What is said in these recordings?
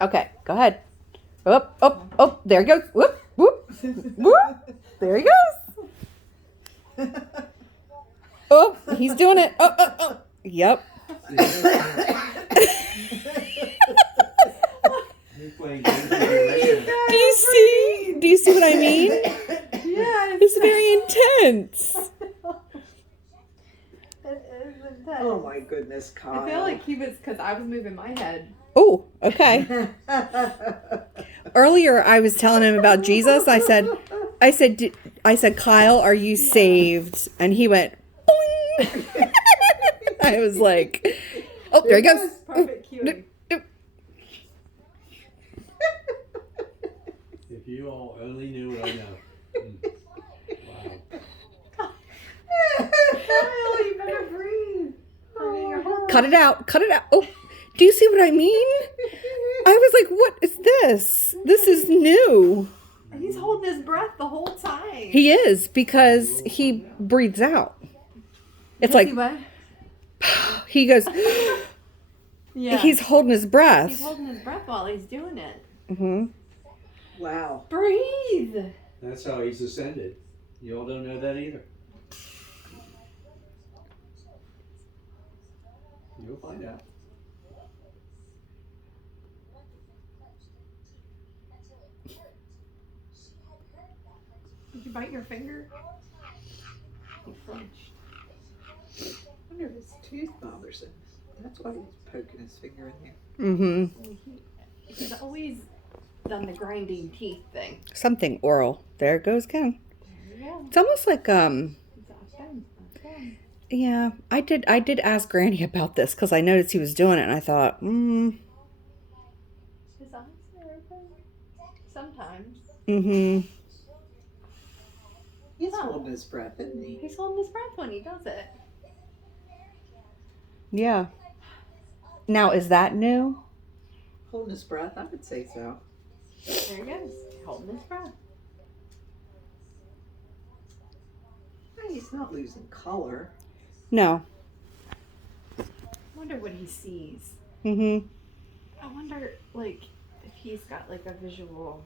Okay, go ahead. Oh, there he goes. Whoop, whoop, whoop. There he goes. Oh, he's doing it. Oh. Yep. Do you see what I mean? Yeah. It's very intense. It is intense. Oh my goodness, Kyle. I feel like he was, because I was moving my head. Oh, okay. Earlier, I was telling him about Jesus. I said, Kyle, are you saved? And he went, boing. I was like, oh, there he goes. Perfect cueing. If you all only knew what I know. Wow. Kyle, you better breathe. Cut it out. Oh, do you see what I mean? I was like, what is this? This is new. He's holding his breath the whole time. He is, because he breathes out. It's like, he goes, yeah. he's holding his breath. He's holding his breath while he's doing it. Mm-hmm. Wow. Breathe. That's how he's ascended. You all don't know that either. You'll find out. Did you bite your finger? He flinched. I wonder if his tooth bothers him. That's why he's poking his finger in there. Mm-hmm. He's always done the grinding teeth thing. Something oral. There it goes again. There you go. It's almost like, That's done. yeah, I did ask Granny about this because I noticed he was doing it and I thought, His eyes are open. Sometimes. mm-hmm. He's holding his breath, isn't he? He's holding his breath when he does it. Yeah. Now, is that new? Holding his breath? I would say so. There he goes. Holding his breath. Hey, he's not losing color. No. I wonder what he sees. Mm-hmm. I wonder, like, if he's got, like, a visual...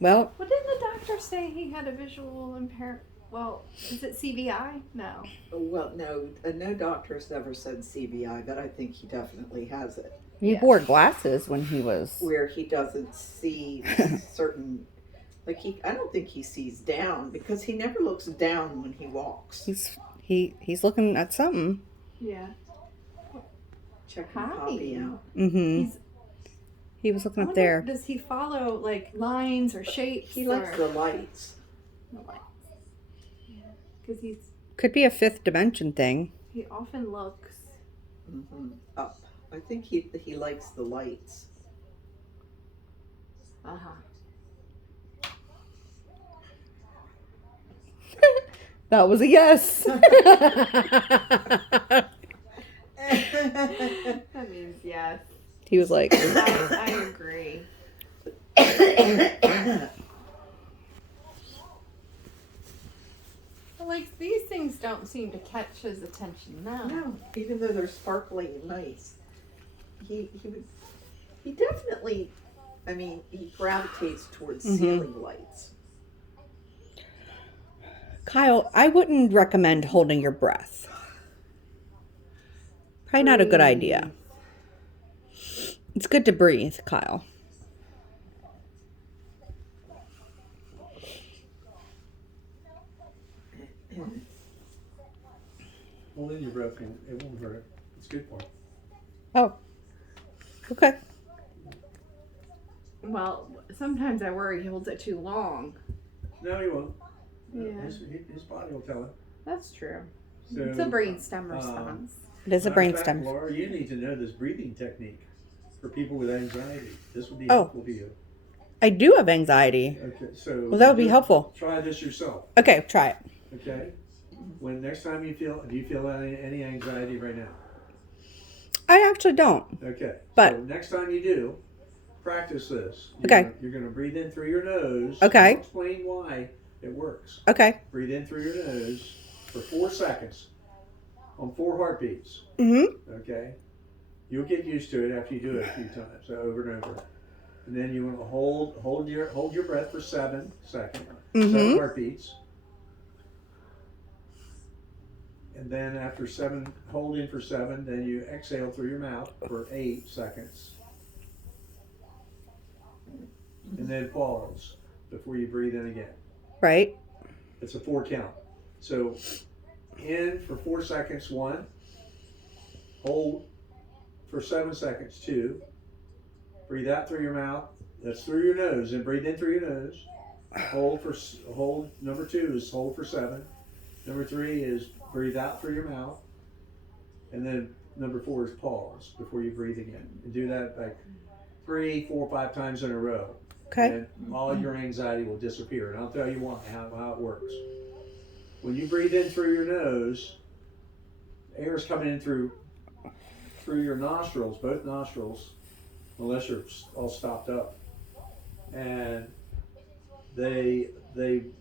Well, Well, didn't the doctor say he had a visual impairment? Well, is it CVI? No. Well, no, no doctor has ever said CVI, but I think he definitely has it. he Yeah. wore glasses when he was... Where he doesn't see certain, like I don't think he sees down because he never looks down when he walks. He's looking at something. Yeah. Checking Hi. Poppy out. Mm-hmm. He's, He was looking I up wonder, there. does he follow, like, lines or shapes? He likes or... the lights. The lights. Yeah. Because Could be a fifth dimension thing. he often looks... Up. I think he likes the lights. Uh-huh. That was a yes. That means yes. He was like, I agree. But, like, these things don't seem to catch his attention now. No, even though they're sparkly and nice, he definitely, I mean, he gravitates towards ceiling lights. Kyle, I wouldn't recommend holding your breath. Probably not a good idea. It's good to breathe, Kyle. Holding your breath, it won't hurt. It's good for you. Oh. Okay. Well, sometimes I worry he holds it too long. No, he won't. Yeah. His body will tell him. That's true. So, It's a brainstem response. It is a matter of fact, brainstem. Laura, you need to know this breathing technique for people with anxiety. This would be Oh. helpful to you. I do have anxiety. Okay, so Well, that would be helpful. Try this yourself. Okay, try it. Okay. When next time do you feel any anxiety right now? I actually don't. Okay. But- so next time you do, practice this. Okay. You're gonna breathe in through your nose. Okay. I'll explain why it works. Okay. Breathe in through your nose for 4 seconds. on 4 heartbeats. Mm-hmm. Okay, you'll get used to it after you do it a few times, so over and over. And then you want to hold your breath for 7 seconds, 7 Mm-hmm. heartbeats. And then after 7, hold in for 7. Then you exhale through your mouth for 8 seconds. And then pause before you breathe in again. Right. It's a 4 count. So in for 4 seconds, 1. Hold for 7 seconds, 2. Breathe out through your mouth. That's through your nose. And breathe in through your nose. Hold. Number 2 is hold for 7. Number 3 is breathe out through your mouth. And then number 4 is pause before you breathe again. And do that like 3, 4, 5 times in a row. Okay. And all your anxiety will disappear. And I'll tell you why, how it works. When you breathe in through your nose, air is coming in through your nostrils, both nostrils, unless you're all stopped up. And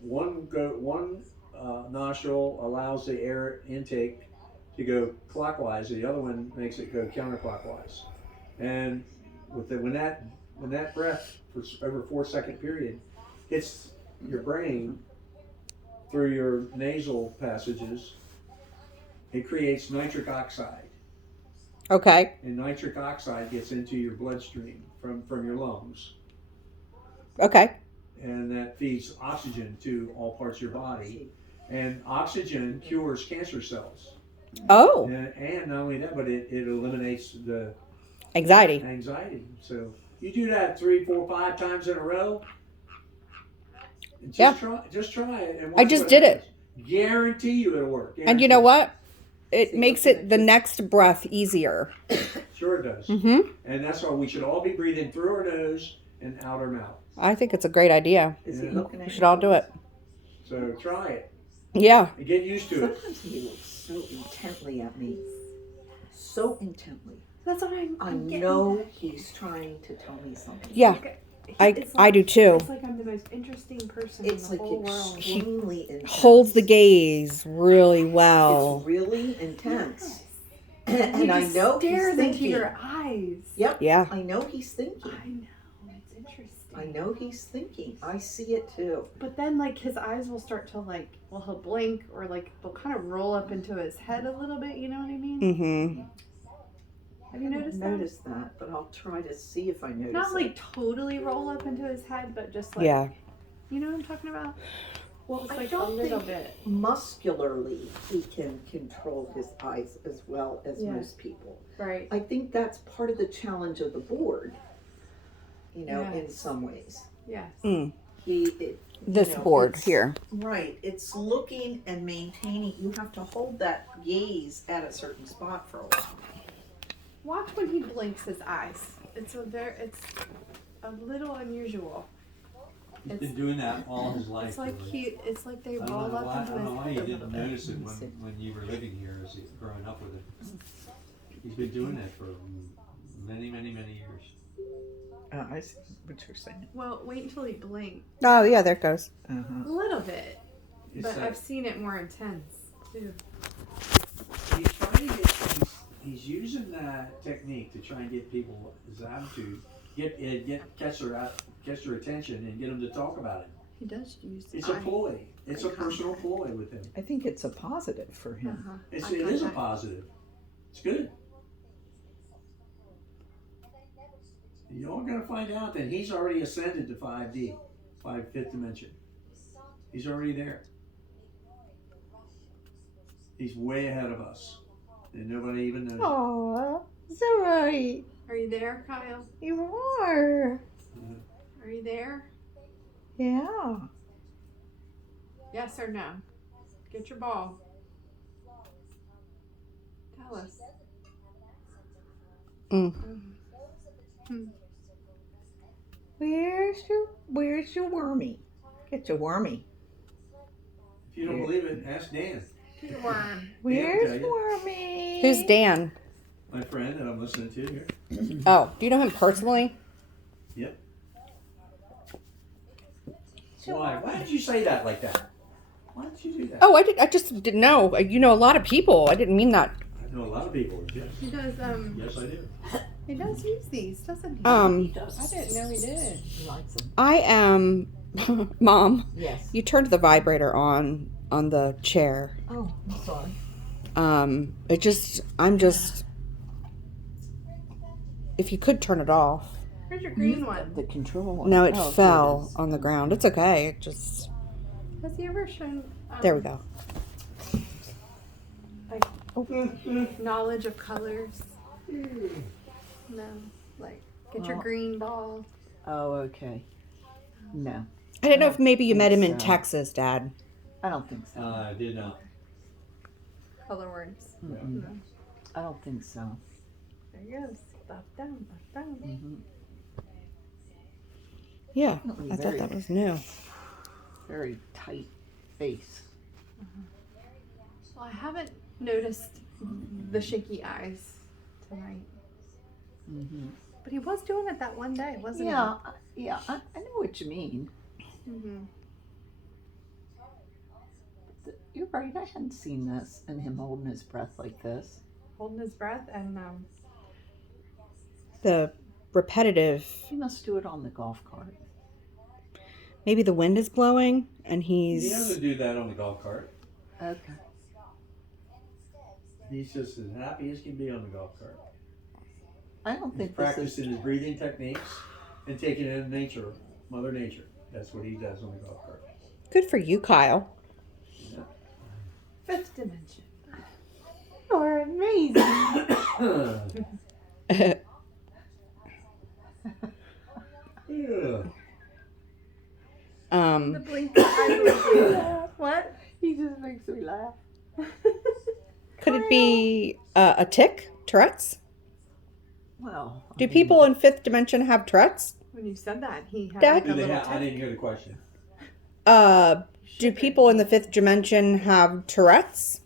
one nostril allows the air intake to go clockwise, the other one makes it go counterclockwise. And when that breath for over 4 second period hits your brain through your nasal passages, it creates nitric oxide. Okay. And nitric oxide gets into your bloodstream from your lungs. Okay. And that feeds oxygen to all parts of your body. And oxygen cures cancer cells. Oh. And not only that, but it eliminates the Anxiety. anxiety. So you do that 3, 4, 5 times in a row. Yeah. Just try it. And I watch just what did happens. Guarantee you it'll work. And you know Guarantee. what? It makes it the next breath easier. Sure it does. Mm-hmm. And that's why we should all be breathing through our nose and out our mouth. I think it's a great idea. Is he Yeah. looking at We should all do it. So try it. Yeah. And get used to it. Sometimes he looks so intently at me. So intently. That's what I I'm getting know at. he's trying to tell me something. Yeah. It's I do too. It's like I'm the most interesting person It's in the like whole world. extremely intense. Holds the gaze really well. It's really intense. He And I just know he's stares into thinking. your eyes. Yep. Yeah. I know he's thinking. I know. It's interesting. I know he's thinking. I see it too. But then, like, his eyes will start to, like, well, he'll blink or, like, they'll kind of roll up into his head a little bit. You know what I mean? Mm-hmm. Have you noticed that? Noticed that, but I'll try to see if I notice Not, it. like, totally roll up into his head, but just, like, Yeah. you know what I'm talking about? Well, Just, I like, a don't little think bit. muscularly he can control his eyes as well as Yeah. most people. Right. I think that's part of the challenge of the board, in Yes. some ways. Yes. This board it's- here. Right, it's looking and maintaining, you have to hold that gaze at a certain spot for a while. Watch when he blinks his eyes. It's a little unusual. He's been doing that all his life. It's like really. it's like they I roll don't know up why. I into don't know why his you head. didn't notice it when you were living here, as he's growing up with it. He's been doing that for many, many, many years. I see what you're saying. Well, wait until he blinks Oh, yeah, there it goes. a little bit, It's but like- I've seen it more intense too. He's trying to he's using that technique to try and get people his attitude, catch their attention and get them to talk about it. He does use. It's a ploy. It's a personal ploy with him. I think it's a positive for him. Uh-huh. It is a positive. It's good. You're gonna find out that he's already ascended to 5D, fifth dimension. He's already there. He's way ahead of us, and nobody even knows. Oh, so right. Are you there, Kyle? You are. Are you there? Yeah. Yes or no? Get your ball. Tell us. Mm. Hmm. Where's your wormy? Get your wormy. If you don't believe it, ask Dan, Get your worm. Where's tell you. wormy? Who's Dan? my friend that I'm listening to here. Oh, do you know him personally? Why? Why did you say that like that? Why don't you do that? Oh, I just didn't know. You know a lot of people. I didn't mean that. I know a lot of people. Yes, He does. yes, I do. He does use these, doesn't he? He does. I didn't know he did. He likes them. I am, Mom. Yes. You turned the vibrator on the chair. Oh, I'm sorry. I'm just. If you could turn it off. Where's your green one? The control one. No, it Oh, fell here it is. on the ground. It's okay. It just. Has he ever shown? There we go. Knowledge of colors. No, like get your Oh. green ball. Oh, okay. No, I don't know if maybe you met him in So- Texas, Dad. I don't think so. I did not. Color words. Mm-mm. No. I don't think so. There he goes. Bop down, bop down. Mm-hmm. Yeah, Definitely I thought very- that was new. Very tight face. Well, I haven't noticed the shaky eyes tonight, Mm-hmm. but he was doing it that one day, wasn't Yeah, yeah. I know what you mean. he? Mm-hmm. You're right. I hadn't seen this and him holding his breath like this. Holding his breath and The repetitive. He must do it on the golf cart. Maybe the wind is blowing and He he's. doesn't do that on the golf cart. Okay. He's just as happy as can be on the golf cart. I don't He's think this is. practicing his breathing techniques and taking in nature, Mother Nature. That's what he does on the golf cart. Good for you, Kyle. fifth dimension. You're amazing. Yeah. The blink eye. What? He just makes me laugh. Could it be a tick? Tourette's? Well, Do people in fifth dimension have Tourette's? When you said that, he had Dad? like a Do they little have, I tick. didn't hear the question. Do people in the fifth dimension have Tourette's?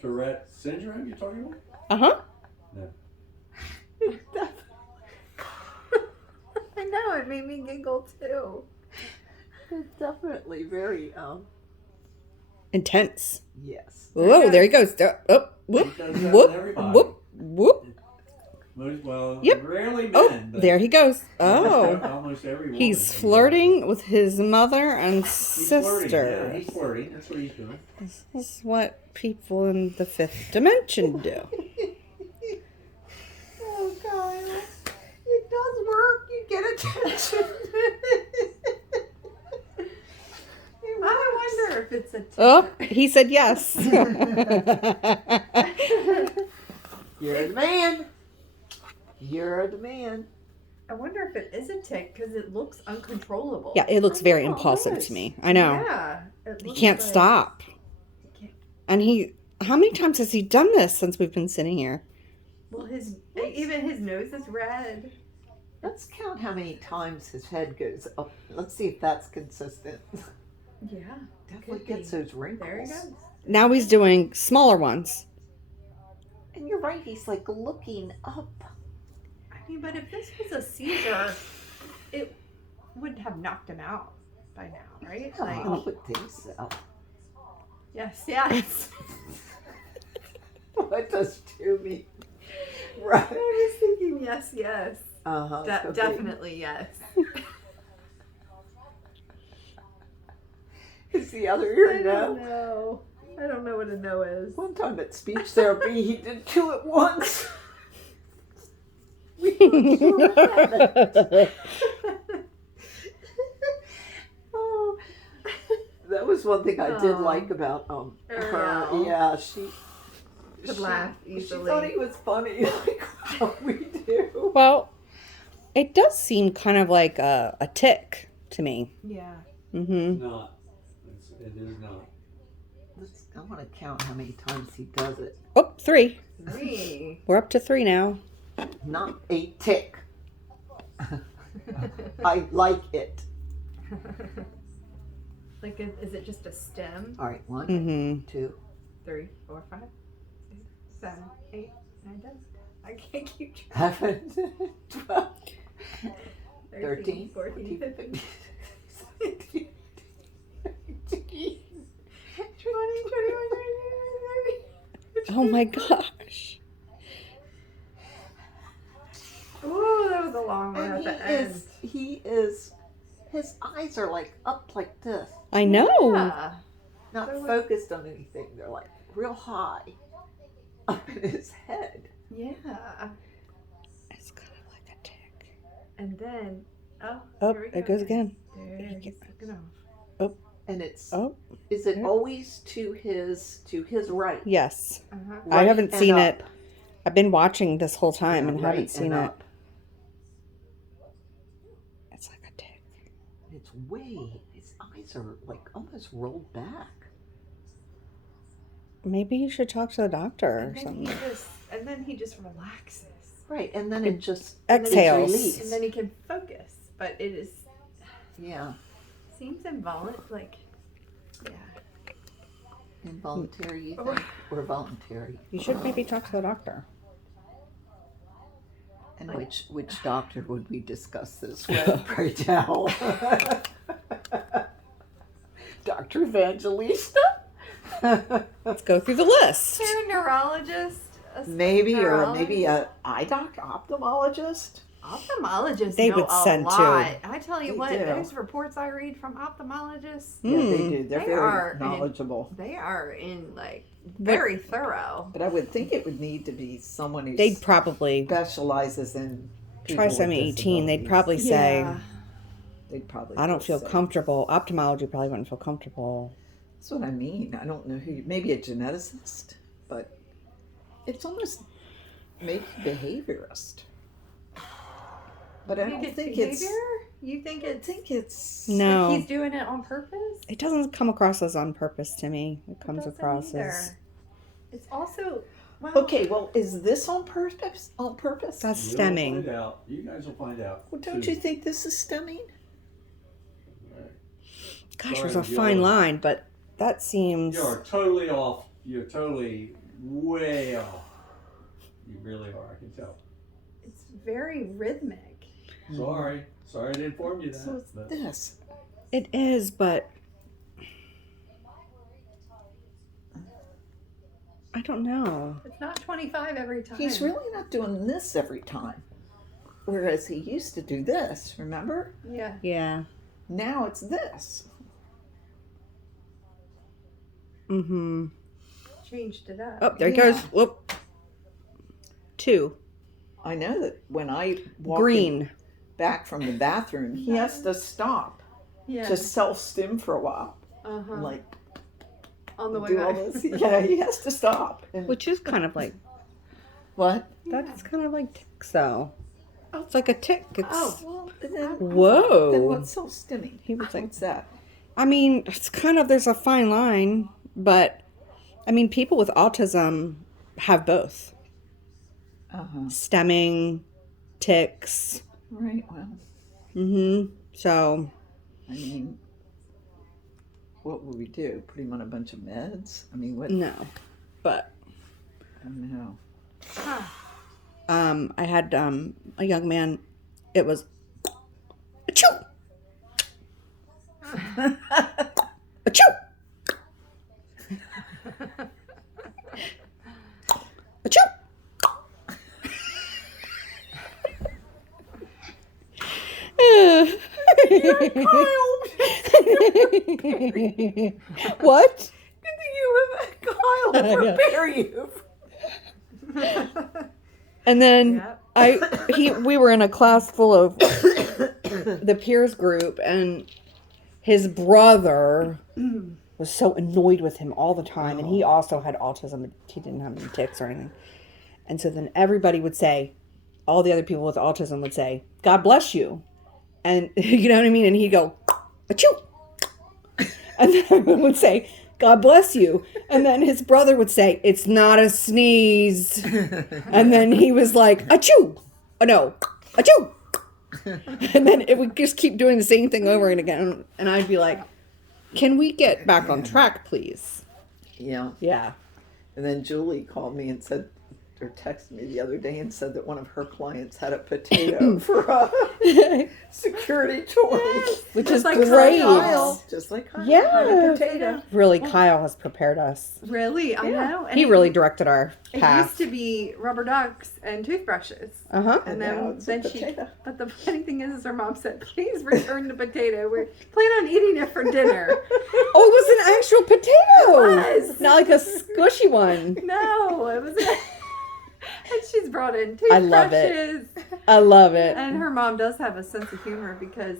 Tourette syndrome you're talking about? Uh huh. I know, it made me giggle too. It's definitely very Intense. yes. Whoa, there he goes. Oh, whoop, He does that with whoop, everybody. whoop, whoop. Well, Yep. rarely men. Oh, but there he goes. Oh. almost every woman. He's flirting with his mother and He's sister. flirting. Yeah, he's flirting. That's what he's doing. This is what people in the fifth dimension do. Oh, Kyle. It does work. You get attention. I wonder if it's a tick. Oh, he said yes. You're the man. You're the man. I wonder if it is a tick because it looks uncontrollable. Yeah, it looks very I know, impulsive it to me. I know. Yeah. It He looks can't like- stop. can't- And how many times has he done this since we've been sitting here? Well, even his nose is red. Let's count how many times his head goes up. Let's see if that's consistent. Yeah. Definitely Could gets be. those wrinkles. There he goes. Now he's doing smaller ones. And you're right. He's like looking up. I mean, but if this was a seizure, it would have knocked him out by now, right? I would think so. Yes, yes. What does to me? Right. I was thinking yes, yes. Uh-huh. could be. Definitely yes. Is the other I ear don't no? know. I don't know what a no is. One time at speech therapy, he did two at once. We weren't sure about it. Oh, that was one thing I did Oh. like about her. Ariel. Yeah, she Could laugh She easily. thought he was funny, like how we do. Well, it does seem kind of like a tick to me. Yeah. Mm-hmm. Not. It is not. I want to count how many times he does it. Oh, 3. 3. We're up to 3 now. Not a tick. I like it. Like, is it just a stem? All right, 1, Mm-hmm. 2, 3, 4, 5, 6, 7, 8, 9, 10. I can't keep track. 11, 12, 13, 13, 14, 15. 15, 16, Oh my gosh. Ooh, that was a long one And at the end. his eyes are like up like this, I know. Yeah. not They're like- focused on anything. They're like real high up in his head. Yeah. It's kind of like a tick. And then, Oh, here we it goes again. There it is. Look it off. And it's Oh, is it yeah. always to his right? yes. Uh-huh. I Right haven't and seen up. it. I've been watching this whole time Yeah, and right haven't seen and it. up. It's like a tick. It's way. His eyes are like almost rolled back. Maybe you should talk to the doctor or And then something. he just relaxes. Right, and then it just Exhales. released. And then he can focus. But it is Yeah, seems involuntary. Like, yeah. involuntary, you think, or voluntary? You should maybe talk to the doctor. And which doctor would we discuss this with? Pray tell. Dr. Evangelista? Let's go through the list. Is there a neurologist? Maybe, or neurologist? maybe a eye doctor, ophthalmologist. Ophthalmologists They know would a send to. lot. I tell you They what, do. those reports I read from ophthalmologists, Yeah, they Hmm. do. They're They very are in- knowledgeable. they are in like very thorough. But I would think it would need to be someone who They'd probably specializes in people with trisomy 18. They'd disabilities. probably say, Yeah. They'd probably. I don't just feel say- comfortable. Ophthalmology probably wouldn't feel comfortable. That's what I mean. I don't know who. Maybe a geneticist, but it's almost maybe behaviorist. But I You don't think think it's it's. behavior? You think I it's think it's. No. like he's doing it on purpose? It doesn't come across as on purpose to me. It comes doesn't across either. as It's also well, Okay, well, is this on purpose? On purpose? that's You'll stemming. find out. You guys will find out. Well, don't soon. you think this is stemming? Right. Gosh, Sorry, there's a you're- fine line, but that seems. You're totally off. You're totally way off. You really are. I can tell. it's very rhythmic. Sorry. Sorry to inform you that. So it's but this. It is, but I don't know. It's not 25 every time. He's really not doing this every time. Whereas he used to do this, remember? Yeah. Yeah. Now it's this. Mm-hmm. Changed it up. Oh, there he Yeah. goes. Whoop. 2. I know that when I walk Green. back from the bathroom, he has to stop Yeah. to self-stim for a while. uh-huh. Like, on the way do all back. this. Yeah, he has to stop. And Which is kind of like, what? that's kind of like ticks, though. Oh, it's like a tick. It's, Oh, well, then Whoa. what's self-stimming? He was like- What's that? I mean, it's kind of, there's a fine line, but I mean, people with autism have both Uh-huh. stemming, ticks. Right, well, Mm-hmm. So, I mean, what would we do? Put him on a bunch of meds? I mean, what? no. But I don't know. I had a young man, it was achoo! Achoo! Achoo! What? Kyle I know. prepare you. And then Yep. we were in a class full of the peers group, and his brother was so annoyed with him all the time, and he also had autism, but he didn't have any tics or anything. And so then everybody would say, all the other people with autism would say, "God bless you," and you know what I mean. And he'd go, "Achoo," and then everyone would say, "God bless you," and then his brother would say, "It's not a sneeze." And then he was like, achoo! Oh no, achoo! And then it would just keep doing the same thing over and again. And I'd be like, can we get back on track, please? Yeah. Yeah. And then Julie called me and said, doctor texted me the other day and said that one of her clients had a potato for a security toy. Which Just is like great. Kyle. Just like her. Yeah. Had a potato. Really, Kyle has prepared us. Really? I Yeah. know. And He it- really directed our It path. used to be rubber ducks and toothbrushes. Uh huh. And now then, it's a then she, potato. but the funny thing is her mom said, please return the potato. We plan on eating it for dinner. Oh, it was an actual potato. It was. Not like a squishy one. No, it was. And she's brought in I toothbrushes. love it. I love it. And her mom does have a sense of humor because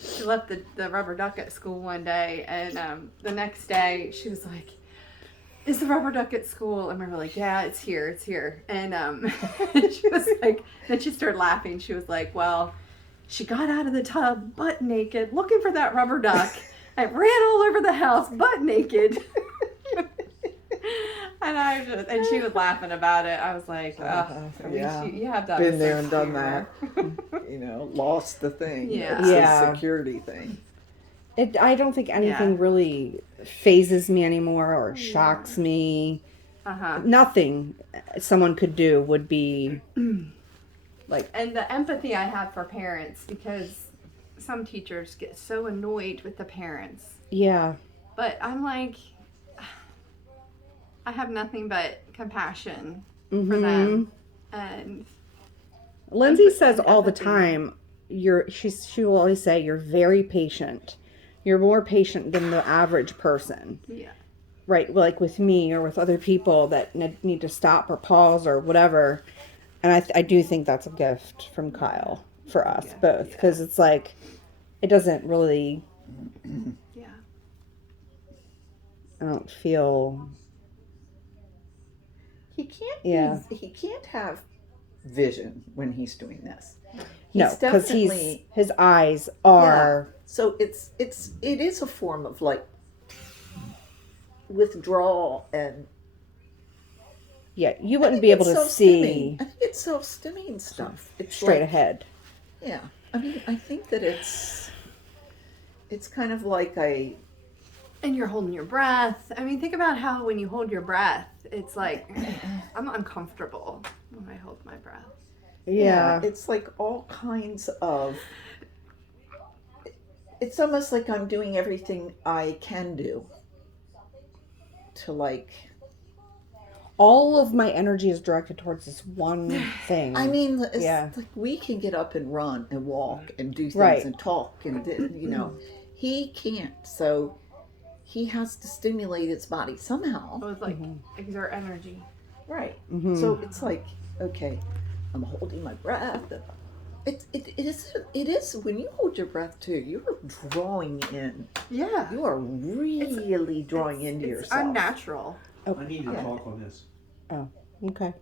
she left the rubber duck at school one day, and the next day she was like, "Is the rubber duck at school?" And we were like, "Yeah, it's here." And she was like, then she started laughing. She was like, "Well, she got out of the tub butt naked, looking for that rubber duck, and ran all over the house butt naked." And she was laughing about it. I was like, at least yeah. you have that. Been there and sense of done humor. You know, lost the thing. Yeah. It's Yeah. a security thing. I don't think anything really phases me anymore or shocks me. Uh-huh. Nothing someone could do would be like, And the empathy I have for parents, because some teachers get so annoyed with the parents. yeah. But I'm like, I have nothing but compassion for Mhm. them. And Lindsay says all the empathy. time, she will always say, you're very patient. You're more patient than the average person. yeah. Right, like with me or with other people that need to stop or pause or whatever. And I do think that's a gift from Kyle for us Yeah, both, because it's like it doesn't really. Yeah. I don't feel. He can't. Yeah. He can't have vision when he's doing this. No, because his eyes are. So it is a form of like withdrawal and Yeah, you I wouldn't think be able it's to self-stimming. see I think it's self-stimming stuff. It's straight like, ahead. Yeah, I mean, I think that it's kind of like And you're holding your breath. I mean, think about how when you hold your breath, it's like, I'm uncomfortable when I hold my breath. Yeah. it's like all kinds of. It's almost like I'm doing everything I can do to like. All of my energy is directed towards this one thing. I mean, it's Yeah. like we can get up and run and walk and do things Right. and talk and you know, he can't. So he has to stimulate his body somehow. So it's like exert energy. Right. Mhm. So it's like, okay, I'm holding my breath. It is when you hold your breath too, you're drawing in. Yeah. You are really drawing into It's yourself. unnatural. I need to Yeah. talk on this. Okay.